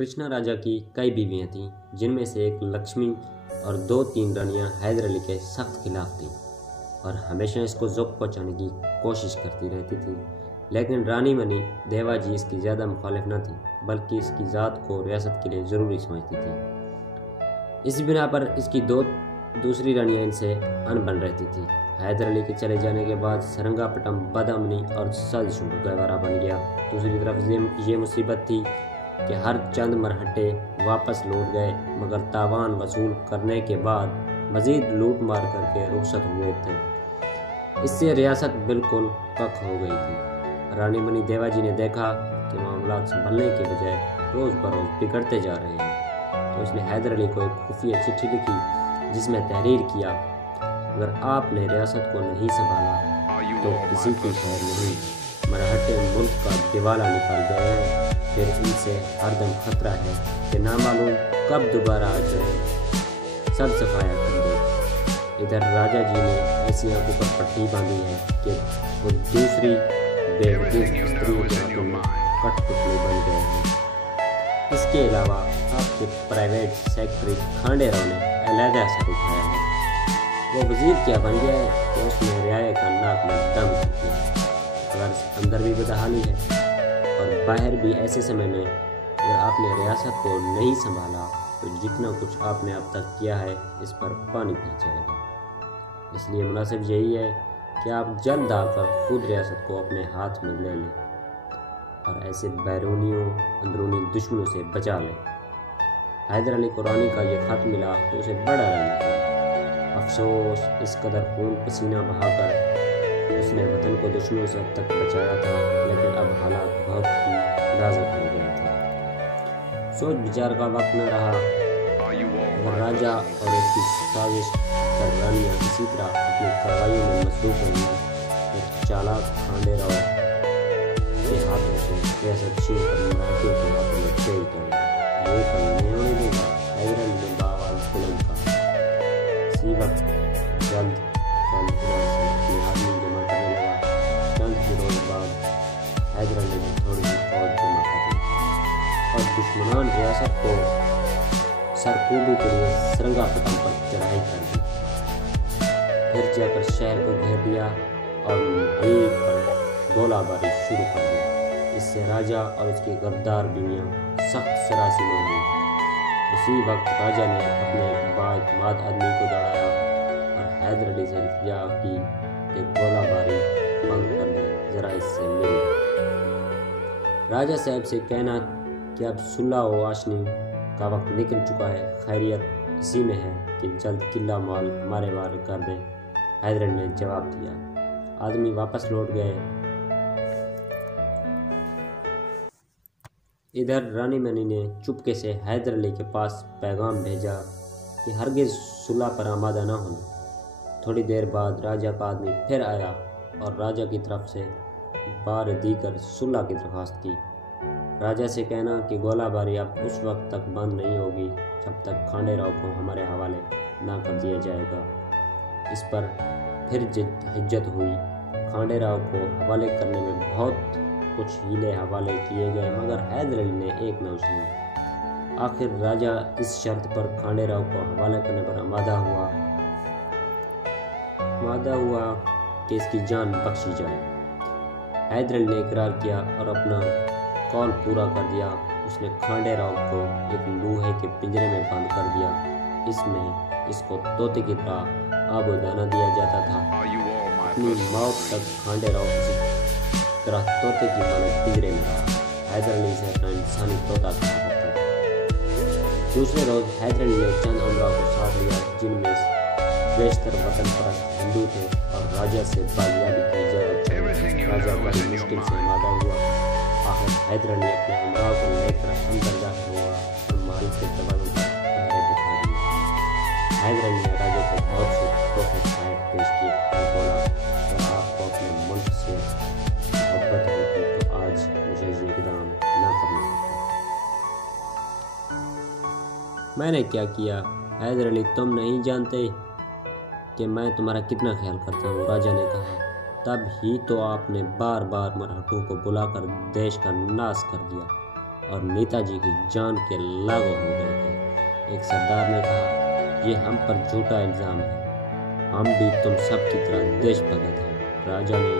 कृष्णा राजा की कई बीवियां थीं, जिनमें से एक लक्ष्मी और 2-3 रानियां हैदर अली के सख्त खिलाफ थीं और हमेशा इसको ज़ोक पहुँचाने की कोशिश करती रहती थीं। लेकिन रानी मनी देवाजी इसकी ज़्यादा मुखालिफ न थी, बल्कि इसकी ज़ात को रियासत के लिए ज़रूरी समझती थी। इस बिना पर इसकी दूसरी रानियां इनसे अनबन रहती थी। हैदर अली के चले जाने के बाद सरंगापटम बदअमनी और साजिशों का गहवारा बन गया। दूसरी तरफ ये मुसीबत थी कि हर चंद मरहट्टे वापस लौट गए, मगर तावान वसूल करने के बाद मज़ीद लूट मार करके रुखसत हुए थे। इससे रियासत बिल्कुल कख हो गई थी। रानी मनी देवाजी ने देखा कि मामला संभलने के बजाय रोज़ बरोज़ बिगड़ते जा रहे हैं, तो उसने हैदर अली को एक खुफिया चिट्ठी लिखी, जिसमें तहरीर किया, अगर आपने रियासत को नहीं संभाला तो किसी की खैर नहीं। मरहट्टे मुल्क का दिवाला निकाल गए हैं, फिर इनसे हरदम खतरा है कि नामालूम कब दोबारा आ जाए, सब सफाया कर दे। इधर राजा जी ने ऐसी आंखों पर पट्टी बांधी है कि वो दूसरी बेवकूफ़ स्त्रियों के हाथों में कठपुतली बन गए हैं। इसके अलावा आपके प्राइवेट सेक्रेटरी खांडे राव ने अलहदा असर उठाया है। वो वज़ीर क्या बन गया है कि उसने रियाया का नाक में दम कर दिया। अगर अंदर भी बदहाली है और बाहर भी ऐसे समय में अगर आपने रियासत को नहीं संभाला तो जितना कुछ आपने अब तक किया है इस पर पानी फिर जाएगा। इसलिए मुनासिब यही है कि आप जल्द आकर खुद रियासत को अपने हाथ में ले लें और ऐसे बैरूनियों अंदरूनी दुश्मनों से बचा लें। हैदर अली को रानी का यह खत मिला तो उसे बड़ा रंज हुआ। अफसोस, इस कदर खून पसीना बहाकर उसने वतन को दुश्मनों से अब तक बचाया था, लेकिन अब हालात बहुत ही नाजुक हो गए थे। सोच विचार का वक्त न रहा। अगर राजा और उसकी साजिश कर रानियां इसी तरह अपनी कार्रवाइयों में मसरूफ हुई तो चालाक खांडे राव के हाथों से रियासत छीन कर मराठियों के हाथों में दे देंगे। ये कल नहीं होने देगा। हैदर अली ने बावाल बुलंद कहा। इसी वक्त जल्द इधर से अपने आदमी जमा करने लगा। चंद ही रोज बाद हैदर अली ने थोड़ी सी फौज जमा कर दी और दुश्मनान रियासत को सरकूबी के लिए सरंगापटम पर चढ़ाई कर दी। फिर जाकर शहर को घेर दिया और मुहिम पर गोलाबारी शुरू कर दी। इससे राजा और उसकी गद्दार बीवियां सख्त सरासी में हुई। उसी वक्त राजा ने अपने एक बाएतमाद आदमी को दौड़ाया और हैदर अली से इल्तिजा की कि गोलाबारी बंद कर दे, जरा इससे मिले। राजा साहब से कहना कि अब सुलह व आशनी का वक्त निकल चुका है, खैरियत इसी में है कि जल्द किला माल हमारे वार कर दें। हैदर अली ने जवाब दिया। आदमी वापस लौट गए। इधर रानी मनी ने चुपके से हैदर अली के पास पैगाम भेजा कि हरगिज़ सुलह पर आमादा न होना। थोड़ी देर बाद राजा का आदमी फिर आया और राजा की तरफ से बार दीकर सुलह की दरख्वास्त की। राजा से कहना कि गोलाबारी अब उस वक्त तक बंद नहीं होगी जब तक खांडे राव को हमारे हवाले ना कर दिया जाएगा। इस पर फिर हिज्जत हुई। खांडे राव को हवाले करने में बहुत कुछ हीले हवाले किए गए, मगर हैदर अली ने एक न सुनी। आखिर राजा इस शर्त पर खांडे राव को हवाले करने पर आमादा हुआ कि इसकी जान बख्शी जाए। हैदर अली ने इकरार किया और अपना कौल पूरा कर दिया। उसने खांडे राव को एक लोहे के पिंजरे में बंद कर दिया। इसमें इसको तोते की तरह आबोदाना दिया जाता था। अपनी मौत तक खांडे राव किसी तरह तोते की मानव पिंजरे में रहा। हैदर अली से अपना इंसानी तोता कहा करता था। दूसरे रोज हैदर अली ने चंद उमराव को साथ लिया, जिनमें बेशतर वतन परस्त हिंदू थे और राजा से बाजियाबी की इजाजत चाहिए। राजा बड़ी मुश्किल से आमादा हुआ। आखिर हैदर अली अपने उमराव को लेकर अंदर दाखिल हुआ और महल के दरवाजों पर पहरे बिठा दिए। हैदर अली ने राजा को बहुत से तोहफे पेश किए और बोला, अगर आपको अपने मुल्क से मोहब्बत होती तो आज मुझे ये इक़दाम न करना पड़ता। मैंने क्या किया हैदर अली, तुम नहीं जानते कि मैं तुम्हारा कितना ख्याल करता हूँ, राजा ने कहा। तब ही तो आपने बार बार मराठों को बुलाकर देश का नाश कर दिया और नेताजी की जान के लागू हो गए थे। एक सरदार ने कहा, ये हम पर झूठा इल्ज़ाम है, हम भी तुम सब की तरह देशभगत हैं। राजा ने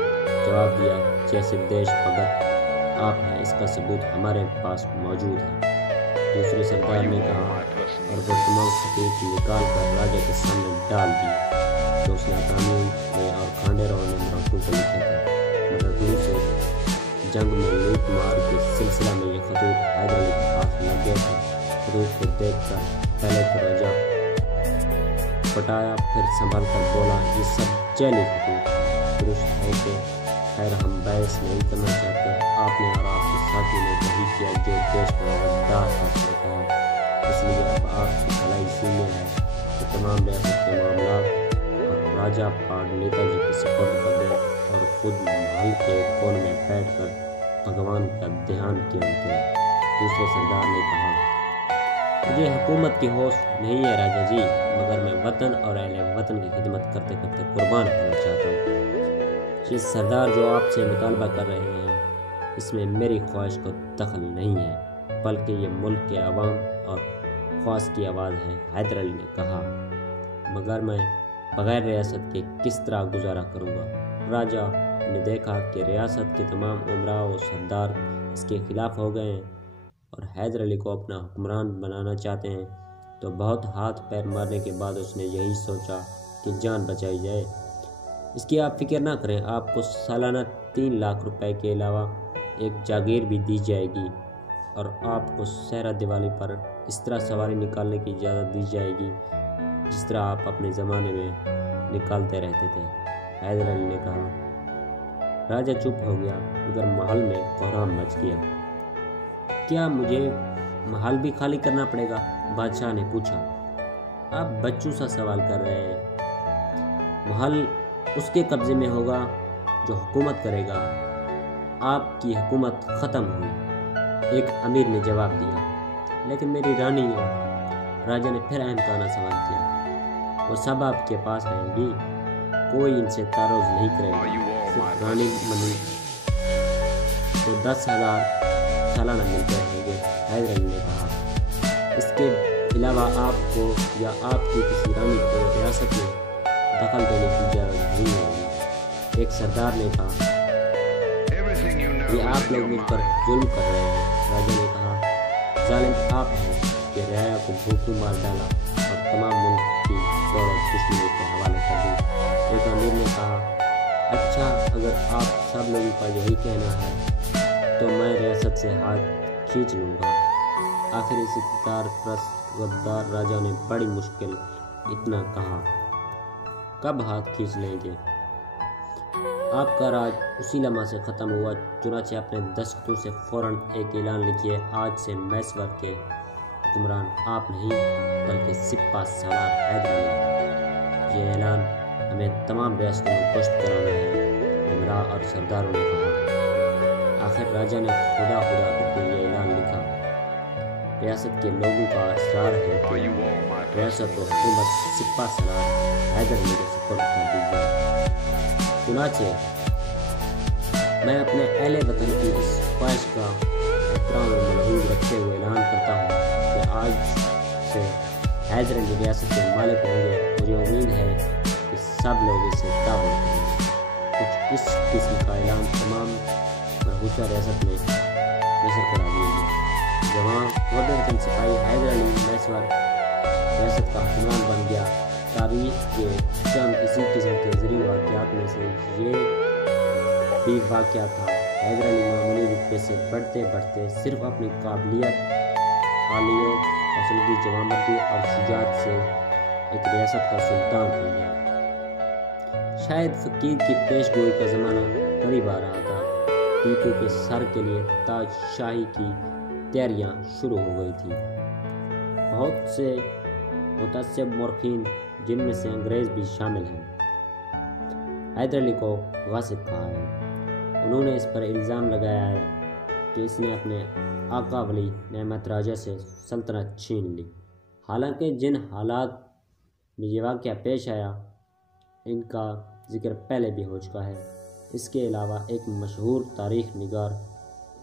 जवाब दिया, जैसे देशभगत आप हैं, इसका सबूत हमारे पास मौजूद है। दूसरे सरदार ने कहा और वो तमाम सफेद निकाल कर राजा के सामने डाल दी तो उसने अकामी ने और खांडेराव ने मराठों को लिखे थे। मराठों से जंग में लूट मार के सिलसिला में ये खतूत हैदर अली के हाथ लग गए थे। खतूत को देखकर पहले तो राजा पटाया, फिर संभल कर बोला, ये सब जैली खतूत दुरुस्त है कि खैर हम बहस नहीं करना चाहते। आपने और आपके साथी ने वही किया जो देश का वफादार फैसला था, इसलिए अब आपकी भलाई इसी में है कि तमाम रियासत के मामला और राजा पाठ नेताजी के सुपुर्द कर दे और खुद महल के कोन में बैठकर भगवान का ध्यान किया करें। दूसरे सरदार ने कहा, मुझे हुकूमत की होश नहीं है राजा जी, मगर मैं वतन और अहले वतन की खिदमत करते करते कुर्बान होना चाहता हूँ। ये सरदार जो आपसे मुतालबा कर रहे हैं, इसमें मेरी ख्वाहिश को दखल नहीं है, बल्कि ये मुल्क के अवाम और ख्वास की आवाज़ है। हैदर अली ने कहा, मगर मैं बग़ैर रियासत के किस तरह गुजारा करूँगा। राजा ने देखा कि रियासत के तमाम उमरा और सरदार इसके खिलाफ हो गए हैं और हैदर अली को अपना हुक्मरान बनाना चाहते हैं, तो बहुत हाथ पैर मारने के बाद उसने यही सोचा कि जान बचाई जाए। इसकी आप फिक्र ना करें, आपको सालाना 3 लाख रुपए के अलावा एक जागीर भी दी जाएगी और आपको सहरा दिवाली पर इस तरह सवारी निकालने की इजाज़त दी जाएगी जिस तरह आप अपने ज़माने में निकालते रहते थे। हैदर अली ने कहा। राजा चुप हो गया, मगर महल में कोहराम मच गया। क्या मुझे महल भी खाली करना पड़ेगा? बादशाह ने पूछा। आप बच्चों सा सवाल कर रहे हैं। महल उसके कब्जे में होगा जो हुकूमत करेगा। आपकी हुकूमत ख़त्म हुई, एक अमीर ने जवाब दिया। लेकिन मेरी रानी है, राजा ने फिर अहमकाना सवाल किया। वो सब आपके पास रहेंगी, कोई इनसे तारुज़ नहीं करेगा। सिर्फ रानी मनी को 10,000 सालाना मिलते रहेंगे। हैदर अली ने कहा, इसके अलावा आपको या आपकी किसी रानी को रियासत में दखल देने की इजाज़त नहीं होगी। एक सरदार ने कहा, ये आप लोग मुझ पर जुल्म कर रहे हैं। राजा ने कहा, जालिम आप हैं कि रियाया को भूखों मार डाला और तमाम मुल्क की दौलत दुश्मनों के हवाले कर दी। एक अमीर ने कहा, अच्छा अगर आप सब लोगों का यही कहना है तो मैं रियासत से हाथ खींच लूँगा। आखिर इस इक़्तिदार परस्त गद्दार राजा ने बड़ी मुश्किल इतना कहा, कब हाथ खींच लेंगे? आपका राज उसी लम्हा से ख़त्म हुआ, चुनाचे अपने दस्तखतों से फ़ौरन एक ऐलान लिखिए, आज से मैसवर के हुक्मरान आप नहीं बल्कि सिपा सलार हैदर अली। ये ऐलान हमें तमाम रियासतों में पुष्ट कराना है, उमरा और सरदारों ने कहा। आखिर राजा ने खुदा खुदा करके ये ऐलान लिखा। रियासत के लोगों का असरार है कि रियासत और हुकूमत सिपा सलार हैदर अली के सुपुर्द कर दी जाए। चुनाचे मैं अपने अहले वतन की इस ख्वाहिश का एहतराम और मलहूज़ रखते हुए ऐलान करता हूँ कि आज से हैदर अली रियासत के मालिक होंगे। मुझे उम्मीद है कि सब लोग इसे ताबड़ करेंगे। कुछ इस किस्म का ऐलान तमाम मरहूसा रियासत में नशर करा दिया। जवान वतन सिपाही हैदर अली मैसवर रियासत का हुक्मरान बन गया। तारीख के चंद इसी किस्म के ज़रूरी वाक़यात में से ये भी वाक़या था। हैदर अली मामूली रुतबे से बढ़ते बढ़ते सिर्फ अपनी काबिलियत, आलियो, हौसलगी, जवामर्दी और शुजाअत से एक रियासत का सुल्तान हो गया। शायद फ़कीर की पेशगोई का ज़माना करीब आ रहा था। टीपू के सर के लिए ताज शाही की तैयारियां शुरू हो गई थी। बहुत से मुतअस्सिब मौरखीन, जिनमें से अंग्रेज़ भी शामिल हैं, हैदर अली को गासिब कहा है। उन्होंने इस पर इल्ज़ाम लगाया है कि इसने अपने आका वली नेमत राजा से सल्तनत छीन ली। हालांकि जिन हालात में ये वाक़या पेश आया, इनका जिक्र पहले भी हो चुका है। इसके अलावा एक मशहूर तारीख़ निगार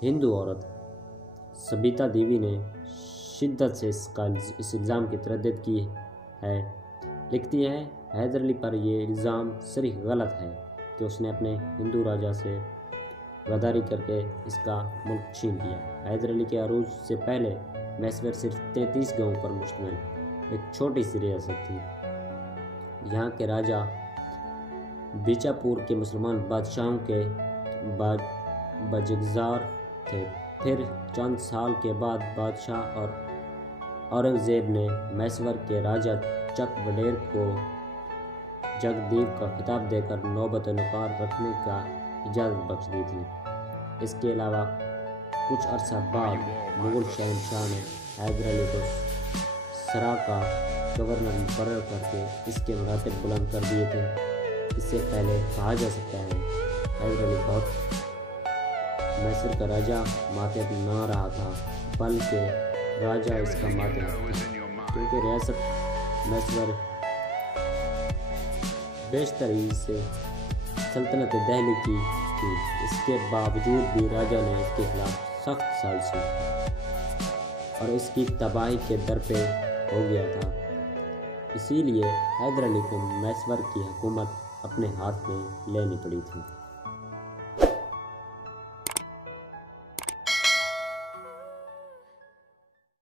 हिंदू औरत सबिता देवी ने शिद्दत से इस इल्ज़ाम की तरदीद की है। लिखती है, हैदर अली पर यह इल्ज़ाम सरीह गलत है कि उसने अपने हिंदू राजा से गद्दारी करके इसका मुल्क छीन लिया। हैदर अली के अरूज से पहले मैसवर सिर्फ 33 गांवों पर मुश्तमिल एक छोटी सी रियासत थी। यहाँ के राजा बीजापुर के मुसलमान बादशाहों के बजगजार थे। फिर चंद साल के बाद बादशाह और औरंगजेब ने मैसवर के राजा चक वडेर को जगदीप का खिताब देकर नौबत नुकार रखने का इजाज़त बख्श दी थी। इसके अलावा कुछ अरसा बाद मुगल शहंशाह ने हैदर अली को सरा का गवर्नर मुकर्रर करके इसके मरातब बुलंद कर दिए थे। इससे पहले कहा जा सकता है हैदर अली बहुत मैसर का राजा मातहत ना रहा था, बल्कि राजा इसका मातहत था, क्योंकि रियासत मैसवर बेशतरी से सल्तनत दिल्ली की थी। इसके बावजूद भी राजा ने इसके खिलाफ सख्त साजिश की और इसकी तबाही के दर पे हो गया था। इसीलिए हैदर अली को मैसवर की हुकूमत अपने हाथ में लेनी पड़ी थी।